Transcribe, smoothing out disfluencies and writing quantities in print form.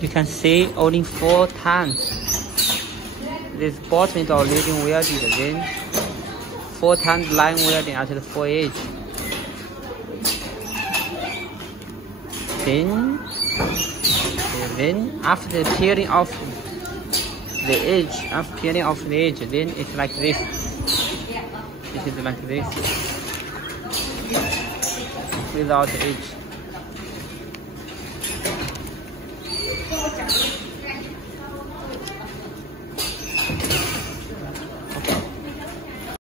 You can see only 4 times. This bottom is already welded, then 4 times line welding at the 4 edge. Then after peeling off the edge, then it's like this. It is like this without the edge.